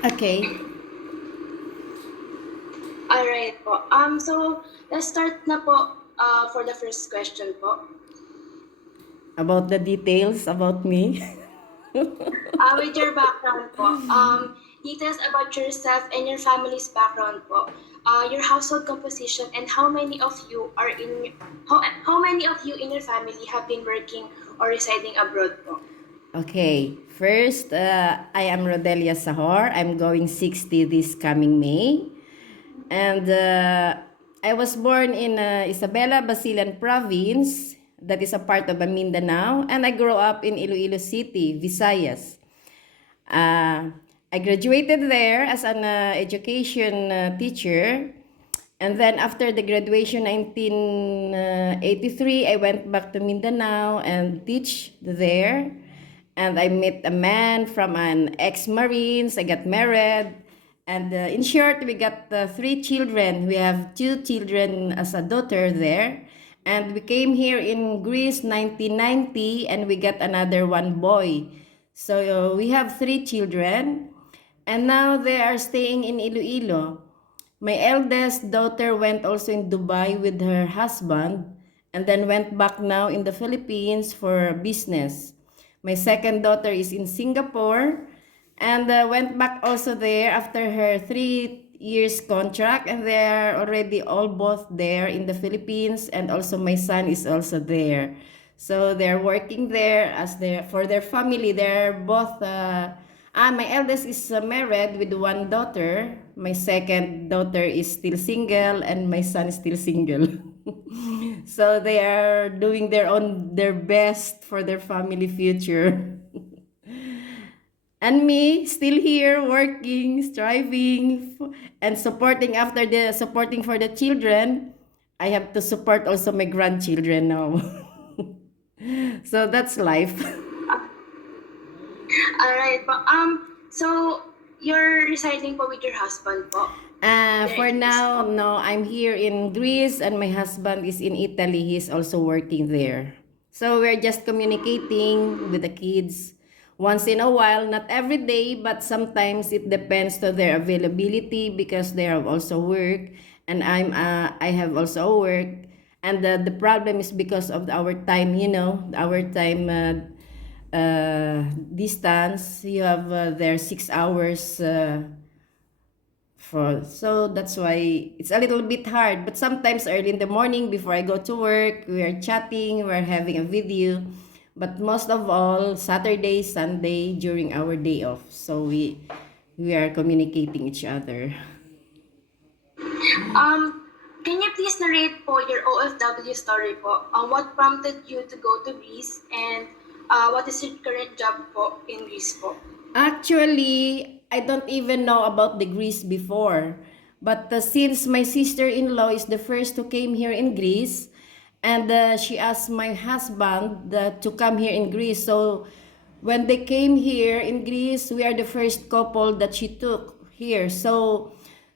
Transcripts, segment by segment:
Okay. Alright po. So, let's start na po for the first question po. About the details about me. With your background po, details about yourself and your family's background po, your household composition, and how many of you in your family have been working or residing abroad po. Okay. First, I am Rodelia Sahor. I'm going 60 this coming May. And I was born in Isabela, Basilan Province. That is a part of Mindanao. And I grew up in Iloilo City, Visayas. Uh, I graduated there as an education teacher. And then after the graduation 1983, I went back to Mindanao and teach there. And I met a man from an ex-Marines. I got married. And in short, we got three children. We have two children as a daughter there. And we came here in Greece 1990 and we got another one boy. So we have three children. And now they are staying in Iloilo. My eldest daughter went also in Dubai with her husband and then went back now in the Philippines for business. My second daughter is in Singapore and went back also there after her 3 years contract, and they are already all both there in the Philippines, and also my son is also there. So they're working there as their for their family. They're both my eldest is married with one daughter. My second daughter is still single, and my son is still single. So they are doing their best for their family future. And me still here working, striving, and supporting for the children. I have to support also my grandchildren now. So that's life. Alright po. So, you're residing po with your husband po there For in Greece now, po. no, I'm here in Greece and my husband is in Italy. He's also working there. So we're just communicating with the kids once in a while, not every day, but sometimes it depends to their availability because they have also work and I have also work. And the problem is because of our time, our time distance. You have there 6 hours so that's why it's a little bit hard, but sometimes early in the morning before I go to work we are chatting, we're having a video, but most of all Saturday, Sunday during our day off, so we are communicating each other. Can you please narrate po your OFW story po? What prompted you to go to Greece, and what is your current job po in Greece po? Actually, I don't even know about the Greece before. But since my sister-in-law is the first who came here in Greece, and she asked my husband to come here in Greece. So when they came here in Greece, we are the first couple that she took here. So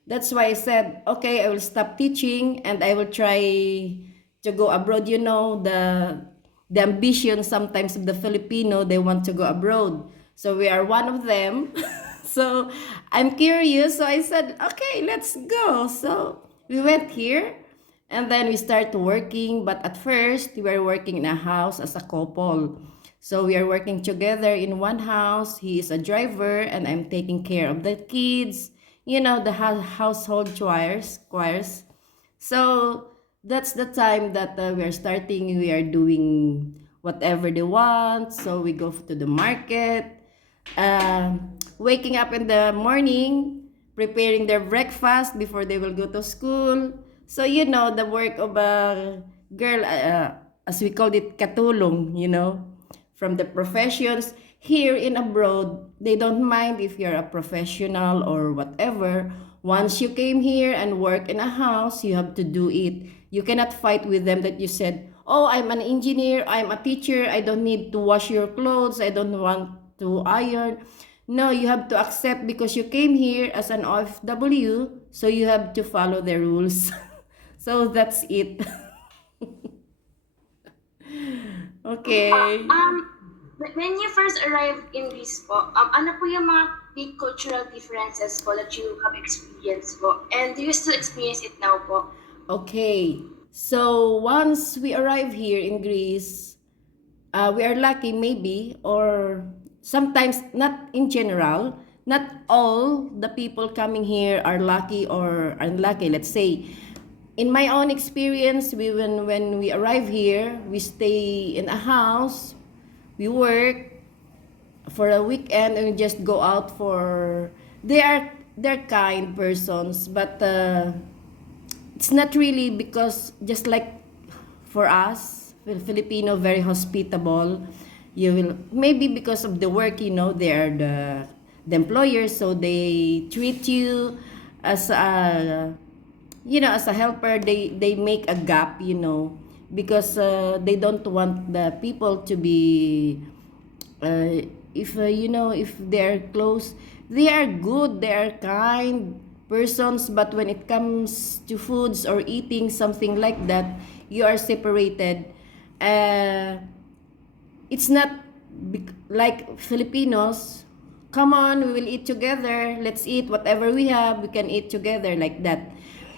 that's why I said, okay, I will stop teaching and I will try to go abroad. The ambition sometimes of the Filipino, they want to go abroad. So we are one of them. So I'm curious. So I said, okay, let's go. So we went here and then we start working. But at first, we were working in a house as a couple. So we are working together in one house. He is a driver and I'm taking care of the kids, the household choirs. So that's the time that we are starting. We are doing whatever they want. So we go to the market, waking up in the morning, preparing their breakfast before they will go to school. So the work of a girl, as we called it, katulong, from the professions. Here in abroad, they don't mind if you're a professional or whatever. Once you came here and work in a house, you have to do it. You cannot fight with them that you said, oh, I'm an engineer, I'm a teacher, I don't need to wash your clothes, I don't want to iron. No, you have to accept because you came here as an OFW, so you have to follow the rules. So that's it. Uh, Okay. um, when you first arrived in Greece po, ano po yung mga big cultural differences po that you have experienced po? And do you still experience it now po? Okay. So once we arrive here in Greece, we are lucky maybe, or sometimes not in general, not all the people coming here are lucky or unlucky. Let's say, in my own experience, when we arrive here, we stay in a house, we work for a weekend, and we just go out for. They're kind persons, but it's not really because just like for us Filipino, very hospitable. You will maybe because of the work, they are the employers, so they treat you as a, as a helper. They make a gap, because they don't want the people to be, if if they're close, they are good, they are kind persons, but when it comes to foods or eating something like that, you are separated. uh, it's not like Filipinos. Come on, we will eat together. Let's eat whatever we have. We can eat together like that.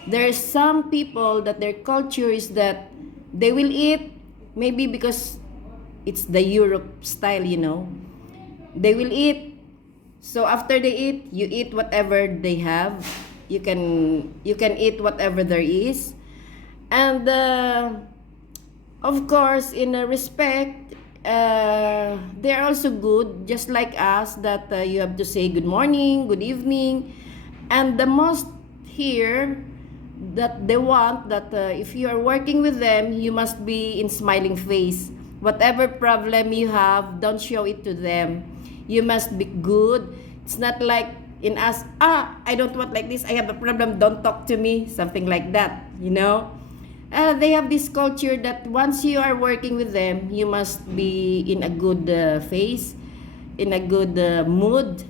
There's some people that their culture is that they will eat, maybe because it's the Europe style, They will eat. So after they eat, you eat whatever they have. You can eat whatever there is. And of course, in a respect, they're also good, just like us, that you have to say good morning, good evening. And the most here that they want that if you are working with them, you must be in smiling face. Whatever problem you have, don't show it to them. You must be good. It's not like in us, I don't want like this, I have a problem, don't talk to me, something like that, they have this culture that once you are working with them, you must be in a good face, in a good mood.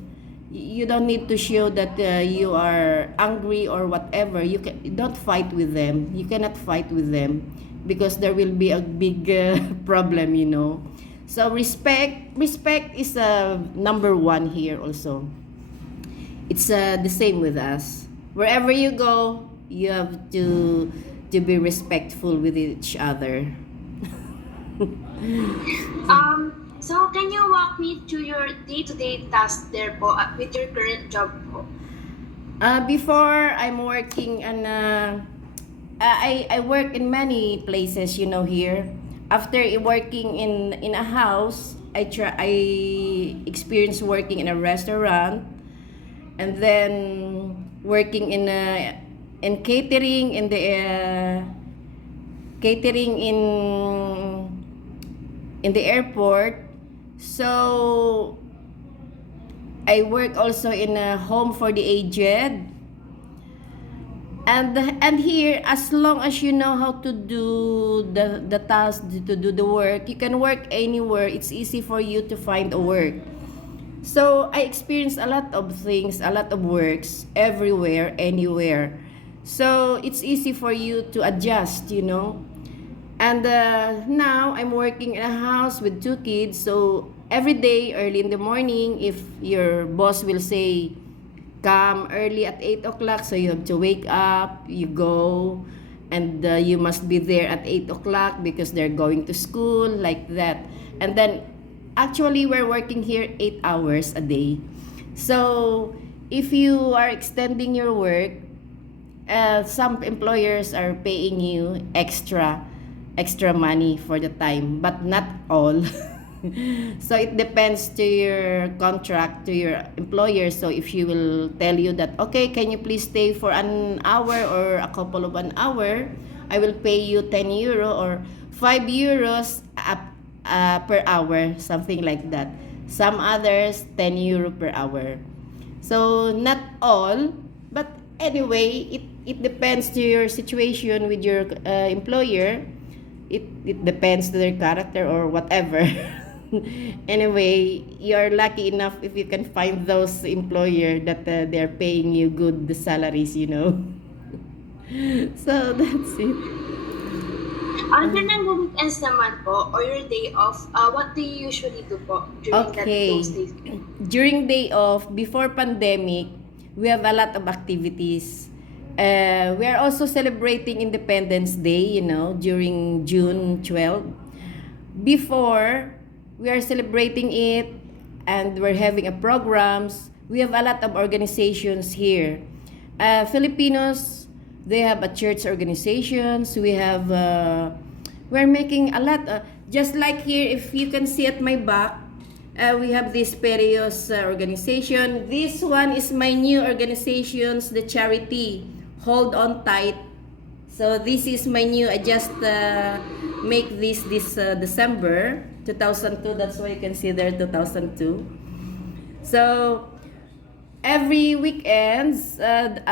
You don't need to show that you are angry or whatever. Don't fight with them. You cannot fight with them because there will be a big problem, So respect is number one here also. It's the same with us. Wherever you go, you have to be respectful with each other. So can you walk me through your day-to-day tasks there po with your current job po? Before I'm working on I work in many places, here. After working in a house, I experienced working in a restaurant, and then working in catering in the catering in the airport. So I work also in a home for the aged. And here, as long as you know how to do the task, to do the work, you can work anywhere. It's easy for you to find a work. So I experienced a lot of things, a lot of works everywhere, anywhere. So it's easy for you to adjust, And now I'm working in a house with 2 kids. So every day, early in the morning, if your boss will say, come early at 8 o'clock, so you have to wake up, you go, and you must be there at 8 o'clock because they're going to school, like that. And then, actually, we're working here 8 hours a day. So, if you are extending your work, some employers are paying you extra money for the time, but not all. So it depends to your contract, to your employer. So if she will tell you that, okay, can you please stay for an hour or a couple of an hour, I will pay you 10 euro or 5 euros per hour, something like that. Some others 10 euro per hour. So not all, but anyway, it depends to your situation with your employer. It depends to their character or whatever. Anyway, you're lucky enough if you can find those employer that they're paying you good salaries. So that's it. During the weekends naman po, or your day off, what do you usually do po during those Okay. days? During day off, before pandemic, we have a lot of activities. We are also celebrating Independence Day, during June 12. Before, we are celebrating it and we're having a programs. We have a lot of organizations here. Filipinos, they have a church organizations. We're making a lot. Just like here, if you can see at my back, we have this various organization. This one is my new organizations, the charity. Hold on tight. So this is my new. I just make this December 2002. That's why you can see there 2002. So every weekends, an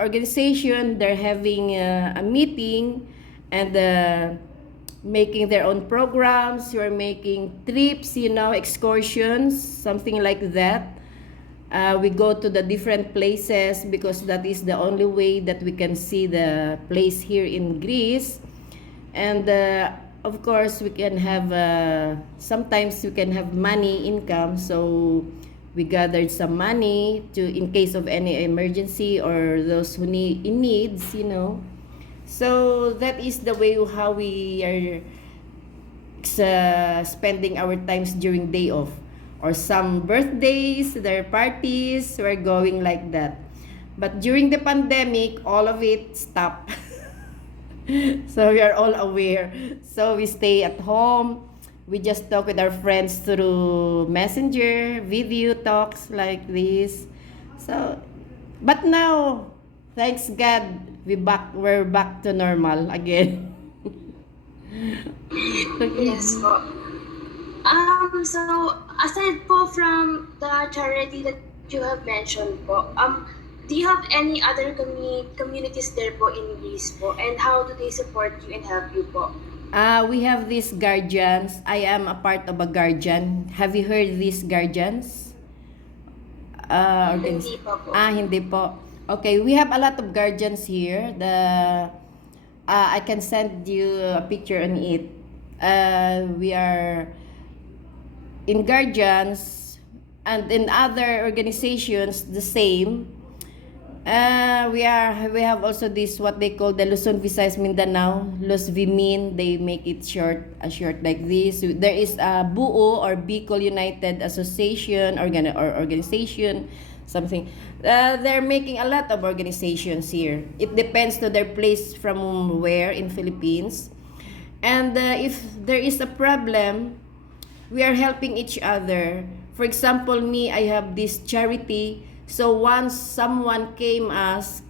organization, they're having a meeting and making their own programs. You're making trips, excursions, something like that. We go to the different places because that is the only way that we can see the place here in Greece. And of course, we can have sometimes we can have money income. So we gathered some money to in case of any emergency or those who need in needs. So that is the way how we are spending our times during day off. Or some birthdays, their parties, we're going like that. But during the pandemic, all of it stopped. So we are all aware. So we stay at home. We just talk with our friends through messenger, video talks like this. So, but now, thanks God, we're back to normal again. Yes po. So aside po from the charity that you have mentioned po, do you have any other communities there po in Greece po? And how do they support you and help you po? We have these guardians. I am a part of a guardian. Have you heard these guardians? Hindi pa po. Hindi po. Okay, we have a lot of guardians here. I can send you a picture on it. We are in guardians and in other organizations the same. We have also this what they call the Luzon, Visayas, Mindanao, Los Vimin. They make it short like this. There is a BUO or Bicol United Association or organization, something. They're making a lot of organizations here. It depends to their place from where in Philippines. And if there is a problem, we are helping each other. For example, me, I have this charity. So once someone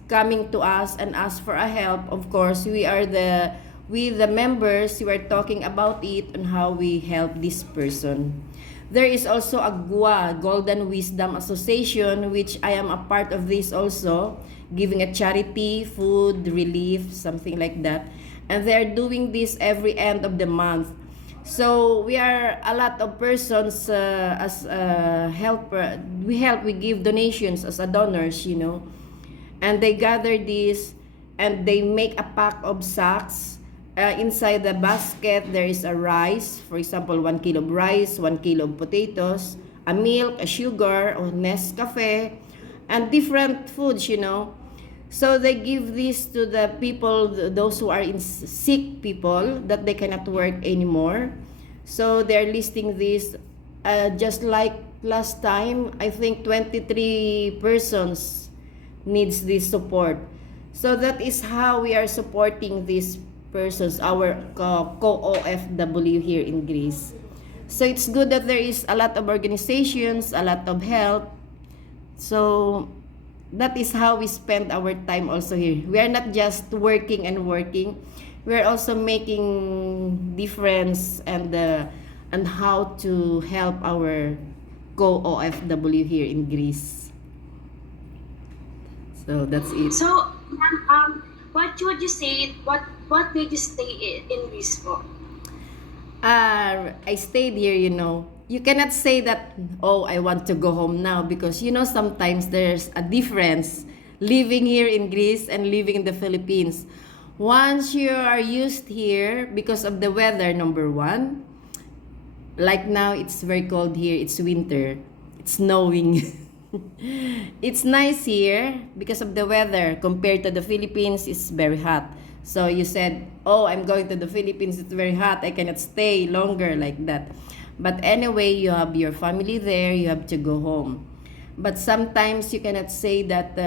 coming to us and ask for a help, of course, we the members, we are talking about it and how we help this person. There is also a GWA, Golden Wisdom Association, which I am a part of this also, giving a charity, food, relief, something like that. And they're doing this every end of the month. So we are a lot of persons as a helper. We give donations as a donors. And they gather this and they make a pack of sacks. Inside the basket, there is a rice. For example, 1 kilo of rice, 1 kilo of potatoes, a milk, a sugar, or Nescafe, and different foods. So they give this to the people, those who are sick people that they cannot work anymore. So they're listing this just like last time. I think 23 persons needs this support. So that is how we are supporting these persons, our co-OFW here in Greece. So it's good that there is a lot of organizations, a lot of help. So that is how we spend our time also here. We are not just working and working. We are also making difference and how to help our co-OFW here in Greece. So that's it. So, what would you say? What made you stay in Greece po? I stayed here, You cannot say that, oh, I want to go home now because, sometimes there's a difference living here in Greece and living in the Philippines. Once you are used here because of the weather, number one, like now it's very cold here, it's winter, it's snowing. It's nice here because of the weather. Compared to the Philippines, it's very hot. So you said, oh, I'm going to the Philippines, it's very hot, I cannot stay longer, like that. But anyway, you have your family there, you have to go home. But sometimes you cannot say that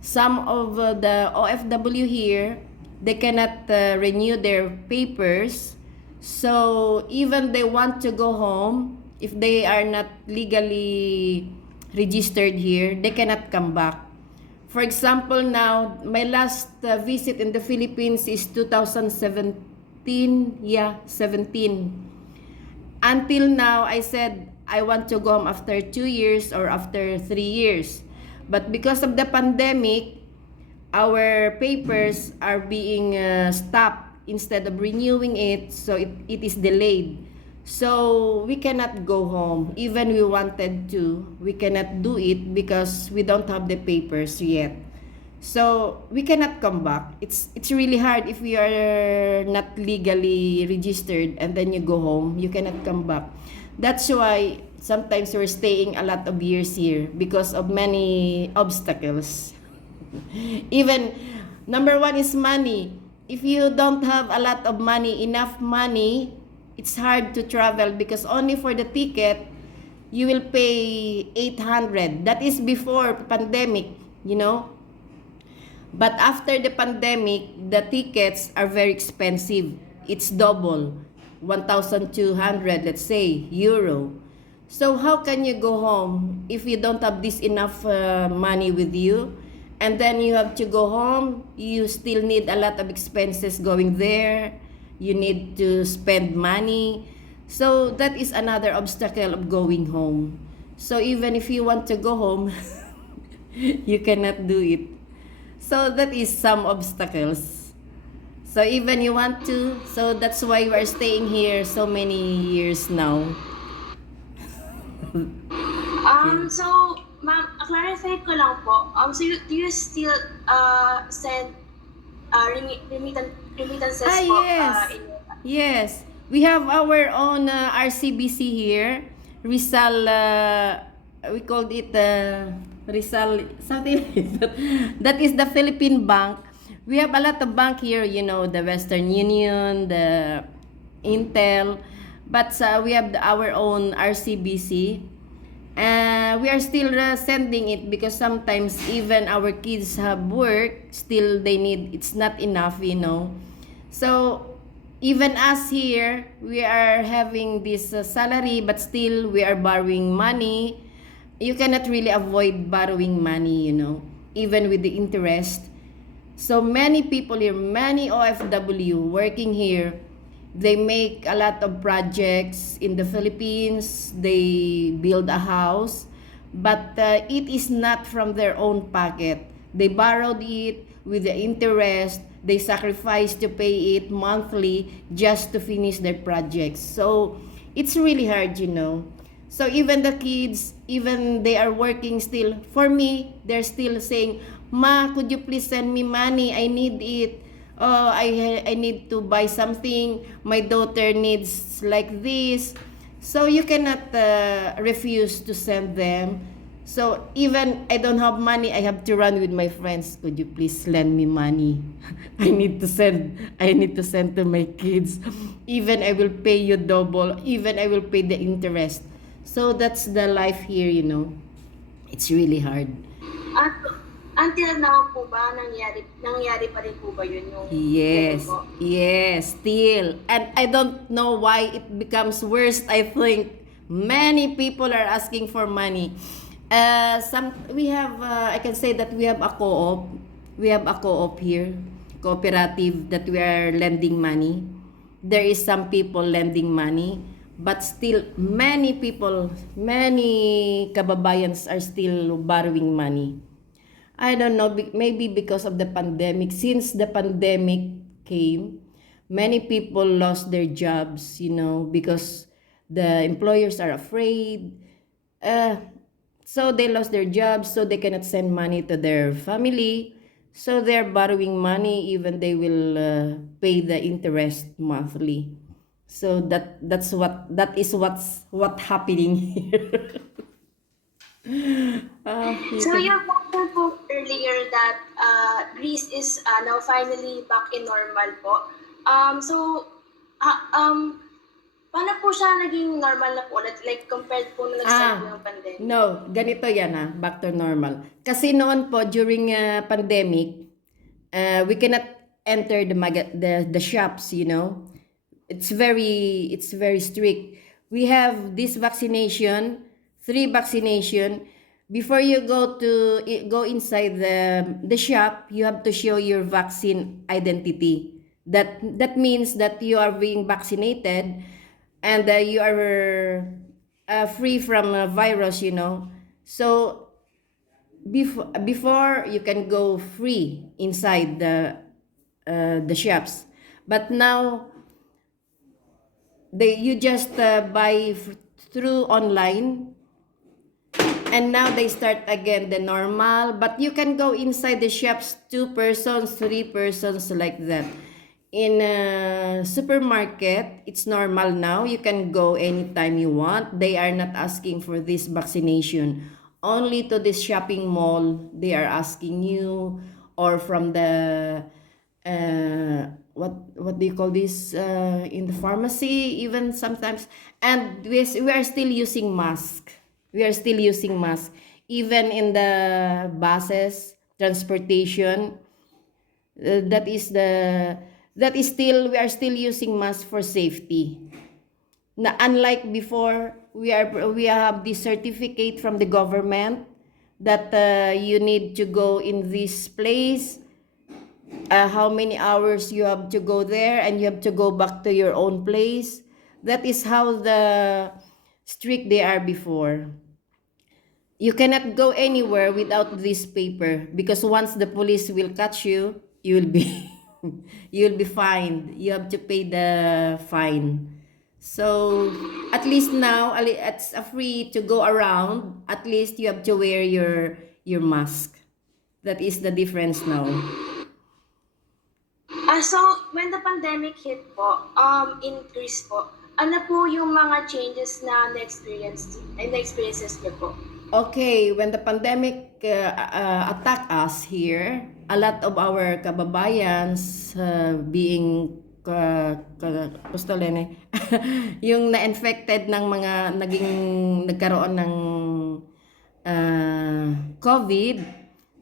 some of the OFW here, they cannot renew their papers. So even they want to go home, if they are not legally registered here, they cannot come back. For example, now, my last visit in the Philippines is 2017. Yeah, 17. Until now, I said I want to go home after 2 years or after 3 years. But because of the pandemic, our papers are being stopped instead of renewing it, so it is delayed. So we cannot go home. Even we wanted to, we cannot do it because we don't have the papers yet. So we cannot come back. It's really hard if we are not legally registered and then you go home, you cannot come back. That's why sometimes we're staying a lot of years here because of many obstacles. Even number one is money. If you don't have a lot of money, enough money, it's hard to travel because only for the ticket, you will pay 800. That is before pandemic, you know. But after the pandemic, the tickets are very expensive. It's double, 1,200, let's say, euro. So how can you go home if you don't have this enough money with you? And then you have to go home, you still need a lot of expenses going there. You need to spend money. So that is another obstacle of going home. So even if you want to go home, you cannot do it. So that is some obstacles. So even you want to, so that's why we are staying here so many years now. Okay. So, ma'am, clarify ko lang po. Do you still send remittances po Yes. in your Yes. We have our own RCBC here. Rizal, we called it Rizal, something like that. That is the Philippine Bank. We have a lot of bank here, you know, the Western Union, the Intel. But we have our own RCBC. We are still sending it because sometimes even our kids have work, still they need, it's not enough, you know. So even us here, we are having this salary, but still we are borrowing money. You cannot really avoid borrowing money, you know, even with the interest. So many people here, many OFW working here, they make a lot of projects in the Philippines. They build a house, but it is not from their own pocket. They borrowed it with the interest. They sacrifice to pay it monthly just to finish their projects. So it's really hard, you know. So even the kids, even they are working still, for me, they're still saying, Ma, could you please send me money? I need it. Oh, I need to buy something. My daughter needs like this. So you cannot refuse to send them. So even I don't have money, I have to run with my friends. Could you please lend me money? I need to send. I need to send to my kids. Even I will pay you double. Even I will pay the interest. So that's the life here, you know. It's really hard. At until now po ba, nangyari pa rin po ba yun yung ganun Yes, po? yes, still. And I don't know why it becomes worse. I think many people are asking for money. We have, I can say that we have a co-op. We have a co-op here, cooperative that we are lending money. There is some people lending money, but still many people, many kababayans are still borrowing money. I don't know, maybe because of the pandemic. Since the pandemic came, many people lost their jobs, you know, because the employers are afraid. Uh, so they lost their jobs, so they cannot send money to their family. So they're borrowing money, even they will pay the interest monthly. So that is what happening here. You So you can. mentioned po earlier that Greece is now finally back in normal po. So, ah, paano po siya naging normal na po ulit? Like, compared po nung nag-start po Ah, yung pandemic? no, ganito yan back to normal. Kasi noon po during pandemic, we cannot enter the shops, you know. It's very strict. We have this vaccination, 3 vaccination. Before you go inside the shop, you have to show your vaccine identity. That means that you are being vaccinated, and you are free from a virus, you know. So before you can go free inside the shops, but now you just buy through online, and now they start again the normal, but you can go inside the shops, 2 persons, 3 persons, like that. In a supermarket, it's normal now, you can go anytime you want. They are not asking for this vaccination. Only to this shopping mall they are asking you, or from the what do you call this, in the pharmacy even sometimes. And we are still using mask. We are still using mask even in the buses, transportation. That is still, we are still using mask for safety. Na unlike before, we have this certificate from the government that you need to go in this place, how many hours you have to go there, and you have to go back to your own place. That is how the strict they are before. You cannot go anywhere without this paper, because once the police will catch you, you will be you will be fined. You have to pay the fine. So at least now it's free to go around. At least you have to wear your mask. That is the difference now. So, when the pandemic hit po, in Greece po, ano po yung mga changes na na-experiences niyo po? Okay, when the pandemic attacked us here, a lot of our kababayans being kustolene, yung na-infected ng mga nagkaroon ng COVID,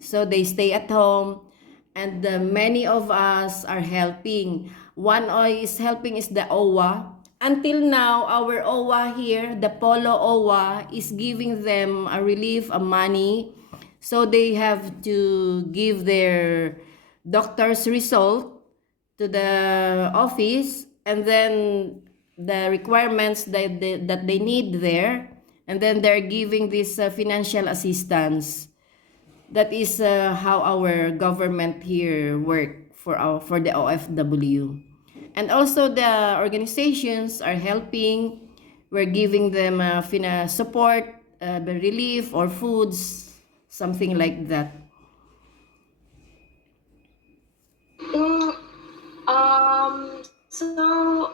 so they stay at home, and many of us are helping. One is helping is the OWA. Until now, our OWA here, the Polo OWA, is giving them a relief, a money. So they have to give their doctor's result to the office, and then the requirements that they need there, and then they're giving this financial assistance. That is how our government here work for the OFW. And also the organizations are helping. We're giving them support, relief or foods, something like that. Mm, so,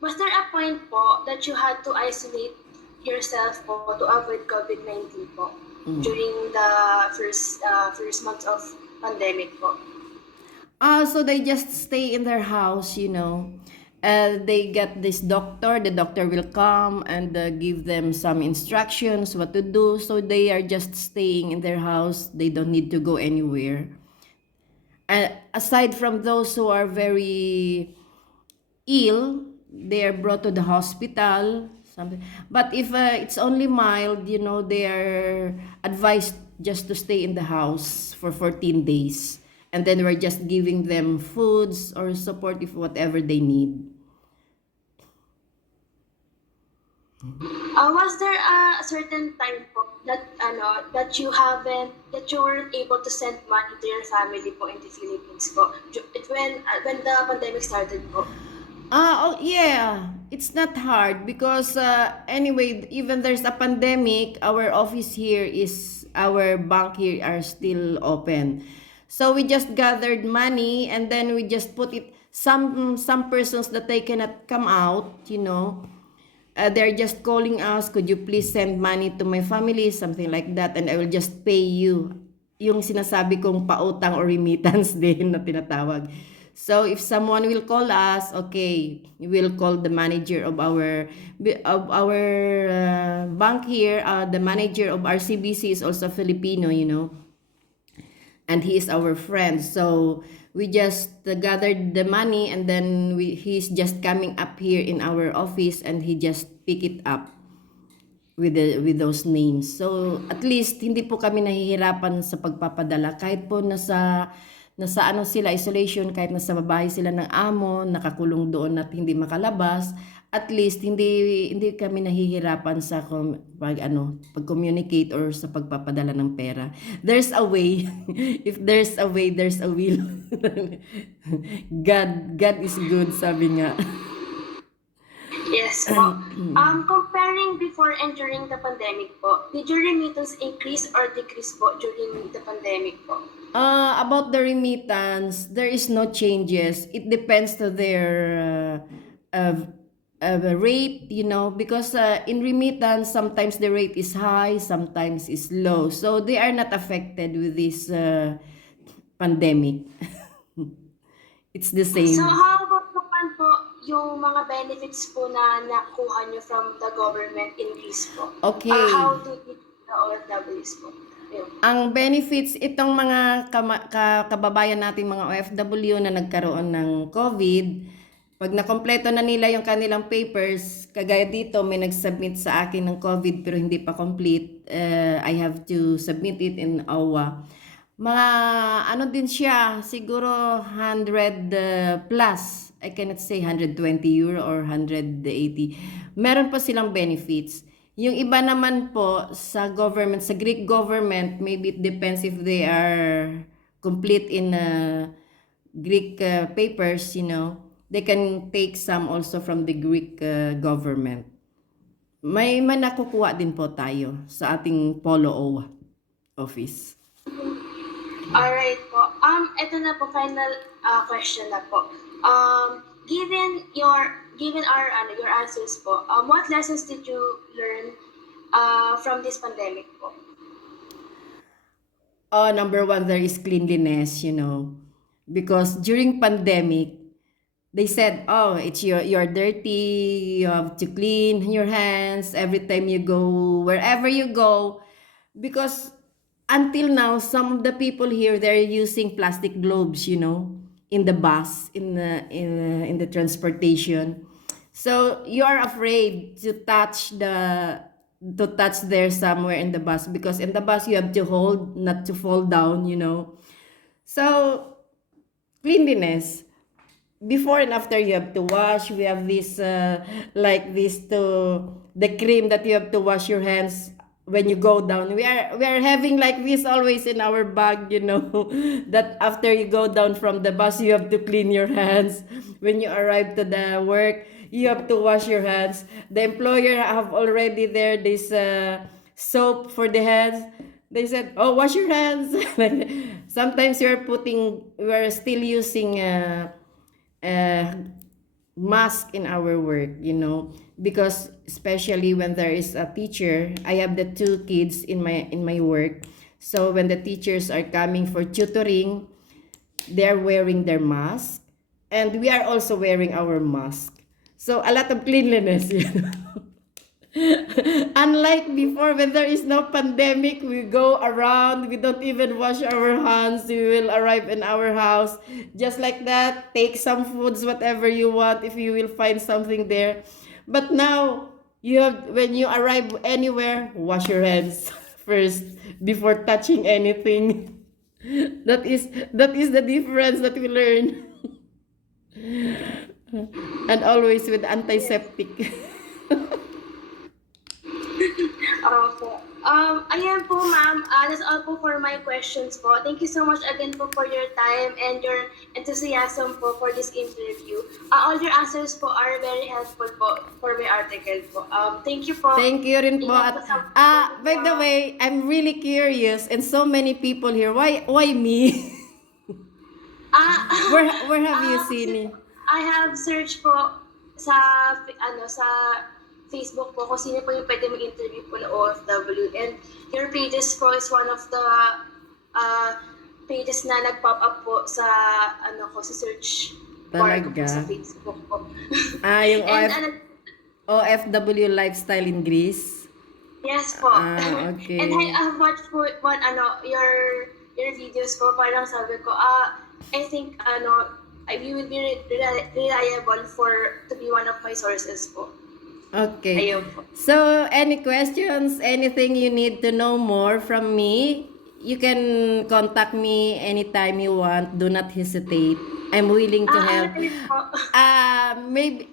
was there a point po that you had to isolate yourself po to avoid COVID-19 po during the first months of pandemic po? So they just stay in their house, you know. They get this doctor. The doctor will come and give them some instructions what to do. So they are just staying in their house. They don't need to go anywhere. Aside from those who are very ill, they are brought to the hospital. Something. But if it's only mild, you know, they are advised just to stay in the house for 14 days. And then we're just giving them foods or support if whatever they need. Was there a certain time po that you weren't able to send money to your family po in the Philippines po? When the pandemic started po? Oh yeah, it's not hard because anyway, even there's a pandemic, our office here is our bank here are still open. So we just gathered money and then we just put it, some persons that they cannot come out, they're just calling us, could you please send money to my family, something like that, and I will just pay you. Yung sinasabi kong pautang or remittance din na tinatawag. So if someone will call us, okay, we will call the manager of our bank here. The manager of RCBC is also Filipino, and he is our friend. So we just gathered the money, and then he's just coming up here in our office, and he just pick it up with those names. So at least hindi po kami nahihirapan sa pagpapadala, kahit po nasa ano sila, isolation, kahit nasa bahay sila ng amo, nakakulong doon at hindi makalabas. At least hindi kami nahihirapan sa pag-communicate or sa pagpapadala ng pera. There's a way. If there's a way, there's a will. God is good, sabi nga. Yes po. Comparing before and during the pandemic po, did your remittance increase or decrease po during the pandemic po? About the remittance, there is no changes. It depends to their rate, because in remittance, sometimes the rate is high, sometimes is low. So they are not affected with this pandemic. It's the same. So how about naman po yung mga benefits po na nakuha nyo from the government increase po? Okay. How do the OFWs po? Ang benefits, itong mga kababayan nating mga OFW na nagkaroon ng COVID, pag nakompleto na nila yung kanilang papers, kagaya dito may nag-submit sa akin ng COVID pero hindi pa complete, I have to submit it in OWA. Mga ano din siya, siguro 100 plus. I cannot say 120 euro or 180. Meron pa silang benefits. Yung iba naman po sa government, sa Greek government, maybe it depends if they are complete in Greek papers, they can take some also from the Greek government. May nakukuha din po tayo sa ating Polo OWA office. Alright po. Ito na po, final question na po. Given your answers po, what lessons did you learn from this pandemic po? Number one, there is cleanliness, because during pandemic, they said, you're dirty, you have to clean your hands every time you go, wherever you go, because until now, some of the people here, they're using plastic globes, in the bus, in the transportation. So you are afraid to touch there somewhere in the bus, because in the bus you have to hold, not to fall down, So cleanliness. Before and after you have to wash. We have this the cream that you have to wash your hands when you go down. We are having like this always in our bag, that after you go down from the bus, you have to clean your hands. When you arrive to the work, you have to wash your hands. The employer have already there this soap for the hands. They said, wash your hands. Sometimes we're still using mask in our work, because especially when there is a teacher. I have the 2 kids in my work. So when the teachers are coming for tutoring, they're wearing their mask, and we are also wearing our mask. So a lot of cleanliness, Unlike before, when there is no pandemic, we go around, we don't even wash our hands. We will arrive in our house just like that, take some foods, whatever you want, if you will find something there. But now, when you arrive anywhere, wash your hands first before touching anything. That is the difference that we learn. And always with antiseptic. Opo. Ayan po, ma'am. That's all po for my questions po. Thank you so much again po for your time and your enthusiasm po for this interview. All your answers po are very helpful po for my article po. Thank you po. Thank you rin po. Ingat At, po sa by the way, I'm really curious and so many people here. Why me? Ah, Where have you seen me? I have searched po sa Facebook po kung sino po yung pwede mag-interview po na OFW, and your pages po is one of the pages na nag-pop up po sa sa search bar ko po sa Talaga? Facebook po. Yung And OFW lifestyle in Greece? yes po. Okay. And I have watched po your videos po, parang sabi ko, I think you will be reliable to be one of my sources po. Okay. Ayun po. So, any questions, anything you need to know more from me, you can contact me anytime you want. Do not hesitate. I'm willing to help. Ayun po. Maybe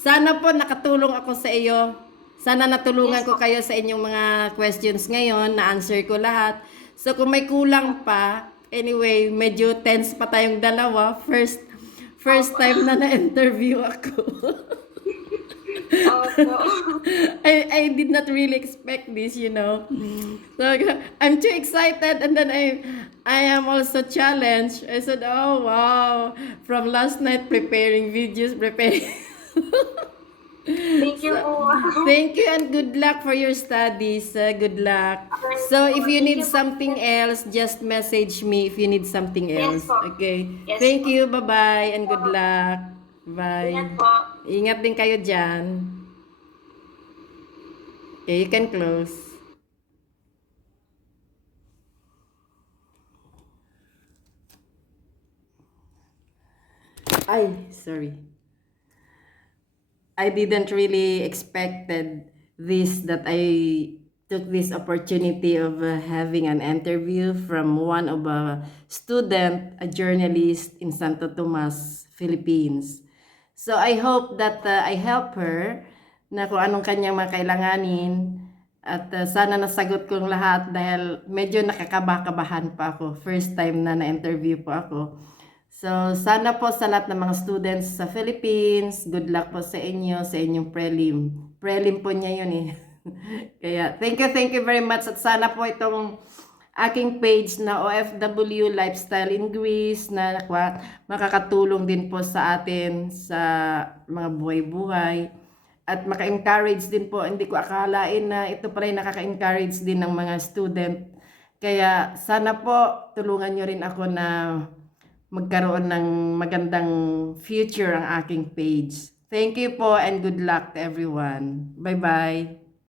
sana po nakatulong ako sa iyo. Sana natulungan Yes ko po. kayo sa inyong mga questions ngayon, na-answer ko lahat. So, kung may kulang pa, anyway, medyo tense pa tayong dalawa. First time na na-interview ako. Opo. I did not really expect this, you know. So I'm too excited, and then I am also challenged. I said, "Oh wow!" From last night preparing videos, preparing. Thank you po. Thank you and good luck for your studies. Good luck. So if you need something else, just message me if you need something else. Yes po. Okay. Yes Thank po. you. Bye-bye and good luck. Bye. Ingat po. Ingat din kayo dyan. Okay, you can close. Ay, sorry. I didn't really expected this, that I took this opportunity of having an interview from one of a student, a journalist in Santo Tomas, Philippines. So I hope that I help her na kung anong kanyang makailanganin, at sana nasagot kong lahat dahil medyo nakakabakabahan pa ako. First time na na-interview po ako. So, sana po sa lahat ng mga students sa Philippines, good luck po sa inyo, sa inyong prelim. Prelim po niya yun eh. Kaya, thank you very much. At sana po itong aking page na OFW Lifestyle in Greece na makakatulong din po sa atin sa mga buhay-buhay. At maka-encourage din po, hindi ko akalain na ito pala yung nakaka-encourage din ng mga student. Kaya sana po tulungan nyo rin ako na magkaroon ng magandang future ang aking page. Thank you po and good luck to everyone. Bye-bye.